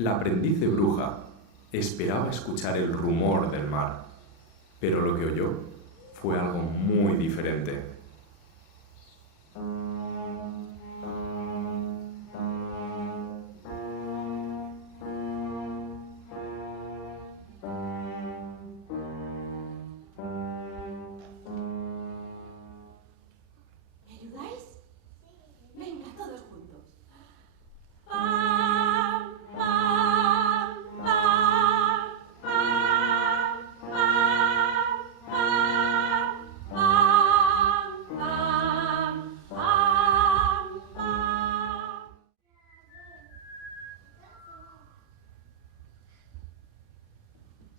La aprendiz de bruja esperaba escuchar el rumor del mar, pero lo que oyó fue algo muy diferente. ¿Me ayudáis? Venga, todos juntos. Pam, pam, pam, pam, pam, pam, pam, pam, pam.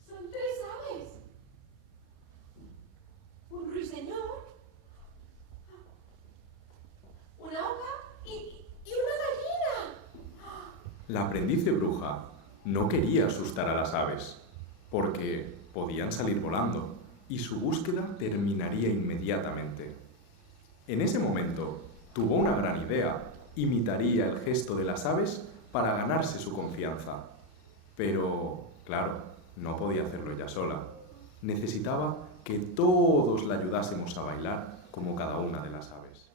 Son tres aves. Un ruiseñor, una oca y una gallina. La aprendiz de bruja no quería asustar a las aves, porque podían salir volando y su búsqueda terminaría inmediatamente. En ese momento tuvo una gran idea: imitaría el gesto de las aves para ganarse su confianza. Pero, claro, no podía hacerlo ella sola. Necesitaba que todos la ayudásemos a bailar como cada una de las aves.